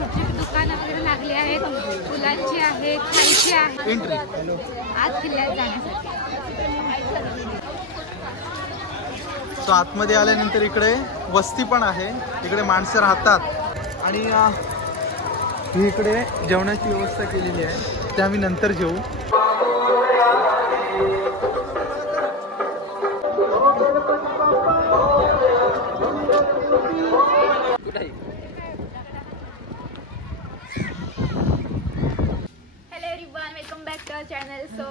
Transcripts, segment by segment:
छोटी दुकानं वगैरे लागली आहेत, फुलांची आहेत, खायची आहेत आज किल्ल्यात जाण्यासाठी. सो आतमध्ये आल्यानंतर इकडे वस्ती पण आहे, इकडे माणसं राहतात आणि इकडे जेवणाची व्यवस्था केलेली आहे, ते आम्ही नंतर जेवू. Hello everyone, welcome back to our channel. So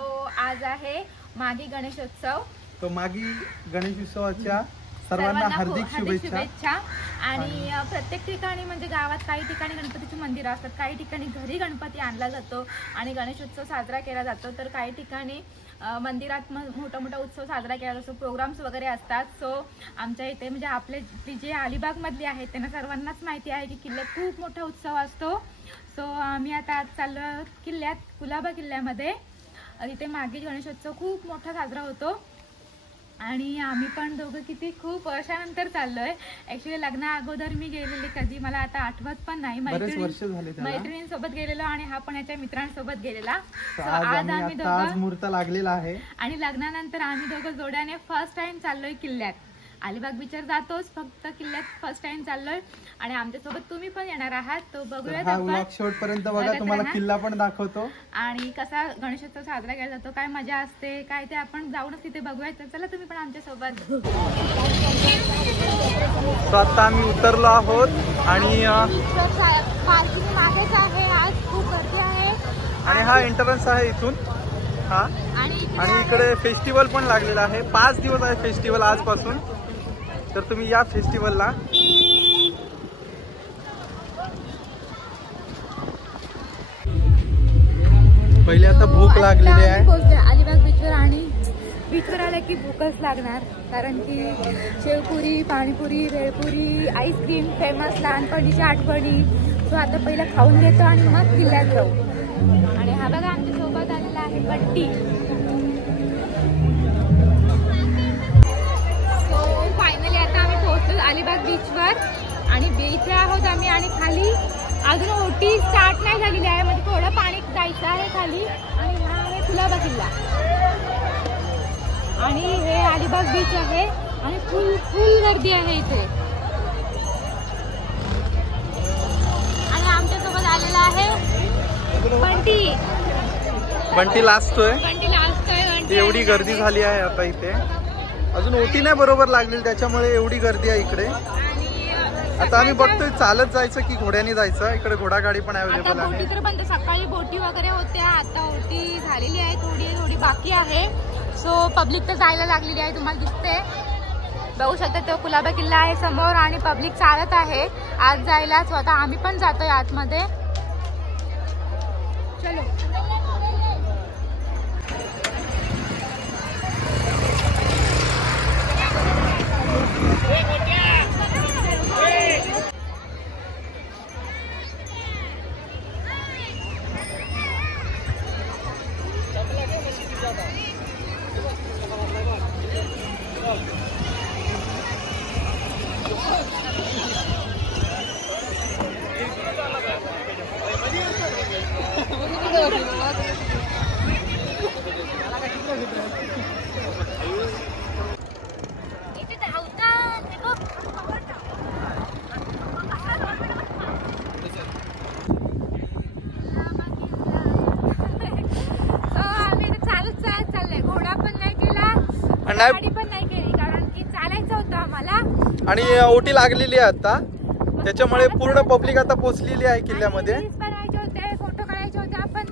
आज आहे मागी गणेशोत्सव. तो मागी गणेशोत्सवाच्या सर्वांना हार्दिक शुभेच्छा. आणि प्रत्येक ठिकाणी म्हणजे गावात काही ठिकाणी गणपतीची मंदिरं असतात, काही ठिकाणी घरी गणपती आणला जातो आणि गणेशोत्सव साजरा केला जातो, तर काही ठिकाणी मंदिरात मोठा मोठा उत्सव साजरा केला जातो, प्रोग्राम्स वगैरे असतात. सो आमच्या इथे म्हणजे आपले जे अलिबाग मधली आहेत त्यांना सर्वांनाच माहिती आहे की किल्ल्यात खूप मोठा उत्सव असतो. सो आम्ही आता आज चाललो किल्ल्यात, कुलाबा किल्ल्यामध्ये. इथे मागे गणेशोत्सव खूप मोठा साजरा होतो आणि आम्ही पण दोघं किती खूप वर्षानंतर चाललोय. ऍक्च्युली लग्ना अगोदर मी गेलेली कधी मला आता आठवत पण नाही, मैत्रिणींसोबत गेलेलो आणि हा पण याच्या मित्रांसोबत गेलेला. आज आम्ही दोघं मुहूर्त लागलेला आहे आणि लग्नानंतर आम्ही दोघं जोड्याने फर्स्ट टाइम चाललोय किल्ल्यात. अलिबाग बीचवर जातोच, फक्त किल्ल्यात फर्स्ट टाइम चाललोय आणि आमच्यासोबत तुम्ही पण येणार आहात. तो बघूयात आपण शेवटपर्यंत बघा, तुम्हाला किल्ला पण दाखवतो आणि कसा गणेशोत्सव साजरा केला जातो, काय मजा असते काय ते आपण जाऊनच तिथे बघूयात. चला तुम्ही पण आमच्या सोबत. आता आम्ही उतरलो आहोत आणि पार्किंग मागेच आहे. आज खूप गर्दी आहे आणि हा एंट्रन्स आहे इथून. हा आणि इकडे फेस्टिवल पण लागलेला आहे. 5 दिवस आहे फेस्टिवल आजपासून, तर तुम्ही या फेस्टिवलला. पहिले आता भूक लागलेली आहे अलिबाग बीचवर आणि बीचवर आल्या की भूकच लागणार, कारण की शेवपुरी, पाणीपुरी, भेळपुरी, आईस्क्रीम फेमस लहानपणीची आठवणी. सो आता पहिलं खाऊन घेतो आणि मग किल्ल्यात जाऊ. आणि हा बघा आमच्या सोबत आलेला आहे बट्टी. सो फायनली आता आम्ही पोहोचलो अलिबाग बीचवर आणि बीचवर आहोत आम्ही आणि खाली अजून ओटी स्टार्ट नाही झालेली आहे, म्हणजे थोडं पाणी जायचं आहे खाली. आणि हा आहे कुलाबा किल्ला आणि हे अलिबाग बीच आहे आणि फुल गर्दी आहे इथे. आणि आमच्यासोबत आलेला आहे बंटी. बंटी लास्ट आहे. एवढी गर्दी झाली आहे आता इथे, अजून ओटी नाही बरोबर लागलेली, त्याच्यामुळे एवढी गर्दी आहे इकडे. आता आम्ही बघतोय चालत जायचं की घोड्याने जायचं. इकडे घोडागाडी पण अवेलेबल आहे. पण सकाळी बोटी वगैरे होत्या, आता ओटी झालेली आहे, थोडी बाकी आहे. सो पब्लिक तर जायला लागलेली आहे, तुम्हाला दिसते बघू शकता. तो कुलाबा किल्ला आहे समोर आणि पब्लिक चालत आहे आत जायला. स्वतः आम्ही पण जातोय आतमध्ये. चलो पण नाही केली, कारण की चालायचं होतं आम्हाला आणि ओटी लागलेली आहे आता, त्याच्यामुळे पूर्ण पब्लिक आता पोहोचलेली आहे किल्ल्यामध्ये. बनायचे होते, फोटो काढायचे होते, आपण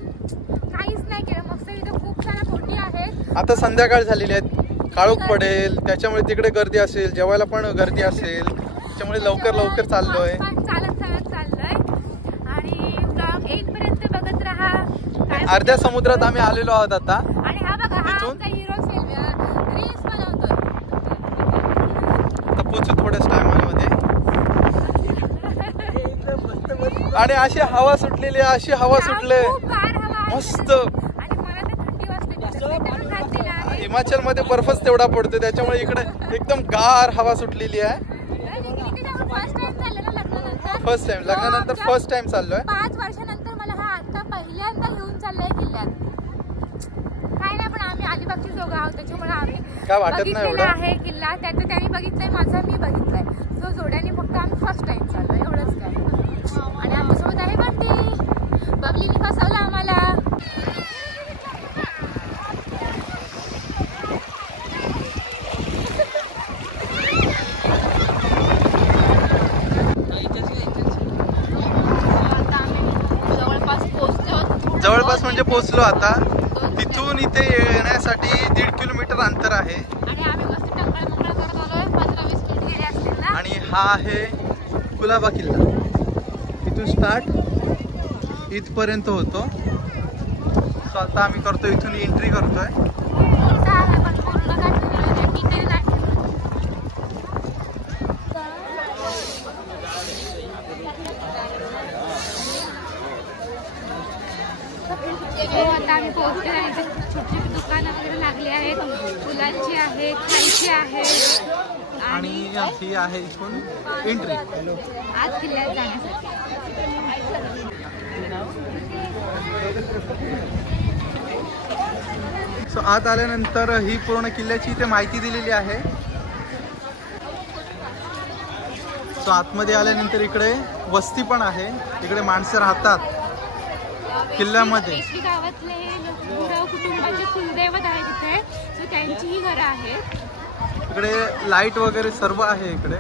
काहीच नाही केलं. मस्त इथे खूप साऱ्या बोटी आहेत. आता संध्याकाळ झालेली आहे, काळोख पडेल, त्याच्यामुळे तिकडे गर्दी असेल, जेवायला पण गर्दी असेल, त्याच्यामुळे लवकर चाललोय. चालत चाललोय आणि ब्लॉग 1 पर्यंत बघत राहा. अर्ध्या समुद्रात आम्ही आलेलो आहोत आता. आणि हा बघा हा आमचा हिरो रील्स बनवतो. पोचू थोड्याच टायमामध्ये. आणि अशी हवा सुटलेली आहे, अशी हवा सुटले मस्त. हिमाचल मध्ये बर्फच तेवढा पडतो, त्याच्यामुळे इकडे एकदम गार हवा सुटलेली आहे. फर्स्ट टाइम लग्नानंतर फर्स्ट टाइम चाललोय. 5 वर्षानंतर मला हा आता पहिल्यांदा घेऊन चाललाय किल्ल्यात. काय नाही, पण आम्ही अलिबागची दोघं आहोत त्याच्यामुळे आम्ही काय वाटत नाही बघितलेला एवढं. आहे किल्ला. त्याचं त्याने बघितलंय, माझा मी बघितलाय. सो जोड्याने फक्त आम्ही फर्स्ट टाइम चाललोय एवढंच काय. आणि आमच्यासोबत आहे बंटी. बबलीने फसवलं आम्हाला. जवळपास म्हणजे पोहोचलो आता. तिथून इथे येण्यासाठी 1.5 किलोमीटर अंतर आहे. आणि आम्ही मस्त टंगळ मंगळ करत आलोय. 15-20 मिनिट गेले असतील ना. आणि हा आहे कुलाबा किल्ला. इथून स्टार्ट इथपर्यंत होतो. सो आता आम्ही करतोय, इथून एंट्री करतोय. आता आम्ही पोहोचले आहे. छोटी छोटी दुकानं वगैरे लागली आहेत. फुलांची आहेत, खायची आहेत. आणि ही आहे इथून एंट्री आज किल्ल्यात जाण्यासाठी. सो आत आल्यानंतर ही पूर्ण किल्ल्याची इथे माहिती दिलेली आहे. सो आतमध्ये आल्यानंतर इकडे वस्ती पण आहे. इकडे माणसं राहतात किल्ल्यामध्ये. गावातले गुरव कुटुंबाचे कुलदैवत आहे तिथे. सो त्यांची ही घरं आहेत. इकडे लाईट वगैरे सर्व आहे इकडे.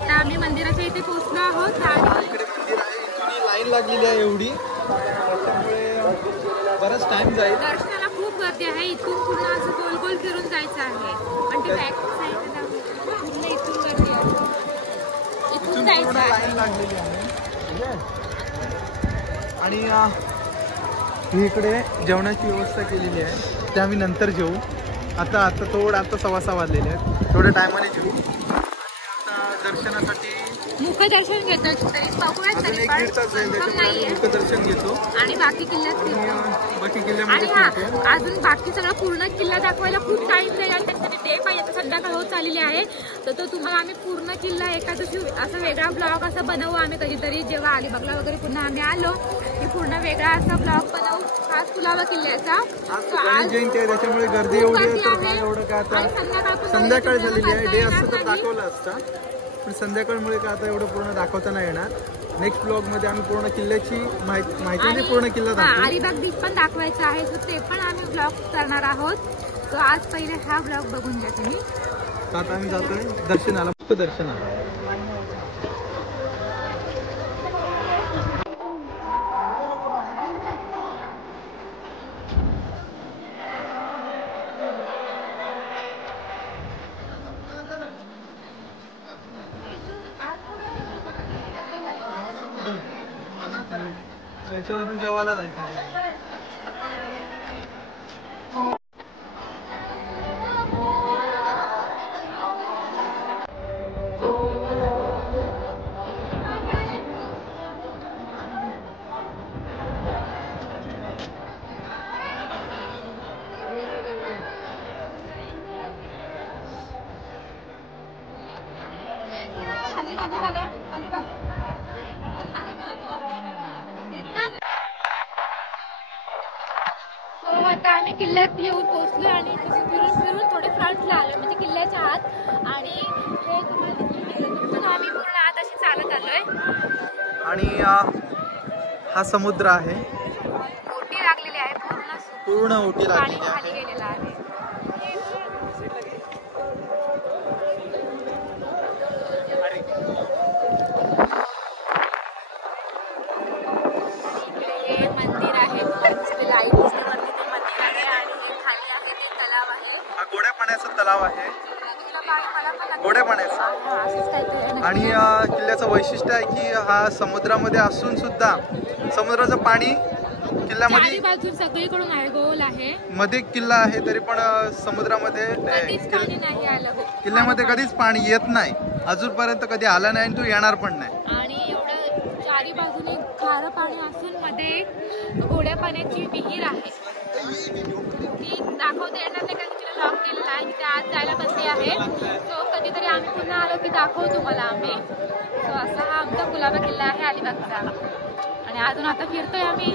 आता आम्ही मंदिराच्या इथे पोहोचलो आहोत. आणि इकडे मंदिर आहे. इथून लाईन लागलेली आहे एवढी, त्याच्यामुळे बराच टाइम जाईल. दर्शनाला खूप गर्दी आहे. इथून पूर्ण असं गोल गोल फिरून जायचं आहे. पण ते बॅक साईडला पूर्ण इथून गर्दी आहे. इथून जायचं आहे. लाईन लागलेली आहे. आणि ही इकडे जेवणाची व्यवस्था केलेली आहे. ते आम्ही नंतर जेवू. आता 6:15 वाजलेले आहेत. थोड्या टायमाने जेवू. आता दर्शनासाठी मुखदर्शन घेतो. तरी बघूयात, तरी पण confirm नाहीये. मुखदर्शन घेतो आणि बाकी किल्ल्यात फिरतो. बाकी आणि किल्ल्यामध्ये हा फिरतो. अजून बाकी सगळं पूर्ण किल्ला दाखवायला खूप टाइम जाईल. आणि त्यासाठी डे पाहिजे. तर संध्याकाळ होत चाललेली आहे. तर तो तुम्हाला आम्ही पूर्ण किल्ला एका दिवशी असं वेगळा ब्लॉग असं बनवू आम्ही कधीतरी. जेव्हा अलिबागला वगैरे पुन्हा आम्ही आलो की पूर्ण वेगळा असा ब्लॉग बनवू खास कुलाबा किल्ल्याचा. गणेश जयंती आहे त्याच्यामुळे गर्दी एवढी आहे. तर काय एवढं काय आता संध्याकाळ झालेली आहे. डे असतं तर दाखवलं असतं, पण संध्याकाळमुळे काय आता एवढं पूर्ण दाखवता नाही येणार. नेक्स्ट ब्लॉग मध्ये आम्ही पूर्ण किल्ल्याची माहिती म्हणजे पूर्ण किल्ला दाखवू. अलिबाग बीच पण दाखवायचं आहे. सो ते पण आम्ही ब्लॉग करणार आहोत. सो आज पहिले हा ब्लॉग बघून घ्या तुम्ही. आता आम्ही जातोय दर्शनाला. फक्त दर्शनाला. याच्यावरून जेवायला जायचं. आता आम्ही किल्ल्यात येऊन पोहोचलो आणि फिरून फिरून थोडे फ्रंटला आलो म्हणजे किल्ल्याच्या आत. आणि हे तुम्हाला आम्ही पूर्ण आत अशी चालत आलोय. आणि हा समुद्र आहे. ओटी लागलेली आहे. पूर्ण ओटी पाणी लागलेली खाली आहे. गेलेलं आहे. हे मंदिर आहे. लाईट वरती ते मंदिर आहे. आणि हे खाली आहे ते तलाव आहे. हा गोड्या पाण्याचा तलाव आहे. गोड्या पाण्याचा. आणि किल्ल्याचं वैशिष्ट्य आहे की हा समुद्रामध्ये असून सुद्धा समुद्राचं पाणी किल्ल्यामध्ये बाजू सगळीकडून आहे. गोल आहे. मध्ये किल्ला आहे तरी पण समुद्रामध्ये किल्ल्यामध्ये कधीच पाणी येत नाही. अजूनपर्यंत कधी आला नाही आणि तो येणार पण नाही. आणि दोन्ही बाजूने खारं पाणी असून मध्ये एक गोड्या पाण्याची विहीर आहे. ती दाखवता येणार नाही कारण तिला लॉक केलेला आहे. तिथे आत जायला बंदी आहे. सो कधीतरी आम्ही पुन्हा आलो की दाखवू तुम्हाला आम्ही. सो असा हा आमचा गुलाबा किल्ला आहे अलिबागचा. आणि अजून आता फिरतोय आम्ही.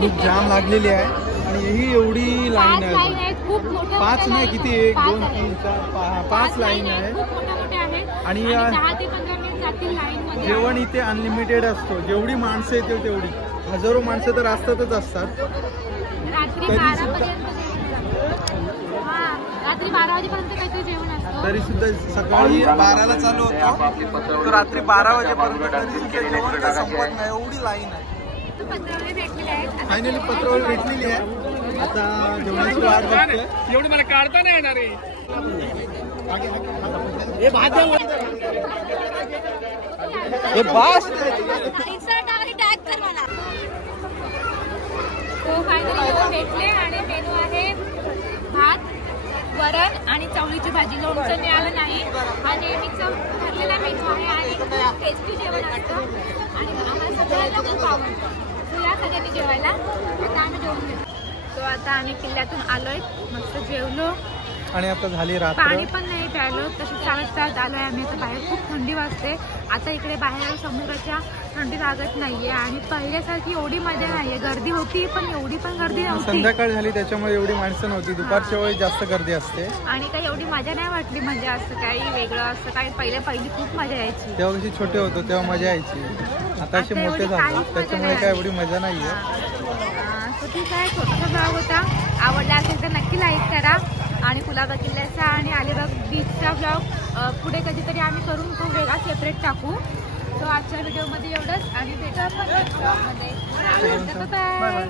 खूप जाम लागलेली आहे आणि ही एवढी लाईन आहे. खूप मोठ्या 5 नाही किती 1 2 3 4 5 लाईन आहे. खूप मोठ्या मोठ्या आहेत आणि 10 ते 15 मिनिट जातील लाईन मध्ये. जेवण इथे अनलिमिटेड असतो. जेवढी माणसं येतील तेवढी. हजारो माणसं तर असतातच असतात. रात्री 12 पर्यंत. हा रात्री 12 वाजेपर्यंत काहीतरी जेवण असतं. तरी सुद्धा सकाळी 12ला चालू होतो तर रात्री 12 वाजेपर्यंत तरी सुद्धा जेवण काय संपत नाही. एवढी लाईन आहे. पत्रावळी भेटलेले आहेत. फायनली पत्रावळी भेटलेली आहे. आता जेवणाची वाट बघतोय. एवढी मला काढता नाही येणार आहे. तो फायनली जेवण भेटले आणि मेनू आहे भात, वरण आणि चवळीची भाजी. लोणचं मिळालं नाही. हा नेहमीचा ठरलेला मेनू आहे आणि खूप टेस्टी जेवण असतं आणि आम्हाला सगळ्यांना खूप आवडतं. तो या सगळ्यांनी जेवायला. आता आम्ही जेवण घेतो. तो आता आम्ही किल्ल्यातून आलोय. मस्त जेवलो आणि आता झाली रात्र. पाणी पण नाही प्यायलो. तशी चालत चालत आलोय आम्ही. आता बाहेर खूप थंडी वाजते. आता इकडे बाहेर समुद्राच्या थंडी लागत नाहीये आणि पहिल्यासारखी एवढी मजा नाहीये. गर्दी होती पण एवढी पण गर्दी नव्हती. संध्याकाळ झाली त्याच्यामुळे एवढी माणसं नव्हती. दुपारच्या वेळी जास्त गर्दी असते आणि काही एवढी मजा नाही वाटली. म्हणजे असं काही वेगळं असं काही पहिली खूप मजा यायची. तेव्हा कशी छोटे होतो तेव्हा मजा यायची. आता असे आता मोठे एवढी झाले काहीच त्याच्यामुळे मजा काय नाही. एवढी मजा नाहीये. तो ठीक आहे. छोटासा ब्लॉग होता. आवडला असेल तर नक्की लाईक करा आणि कुलाबा किल्ल्याचा आणि अलिबाग बीचचा ब्लॉग पुढे कधीतरी आम्ही करून तो वेगळा सेपरेट टाकू. तो आजच्या व्हिडिओमध्ये एवढंच आणि भेटू आपण नेक्स्ट ब्लॉगमध्ये. Bye bye.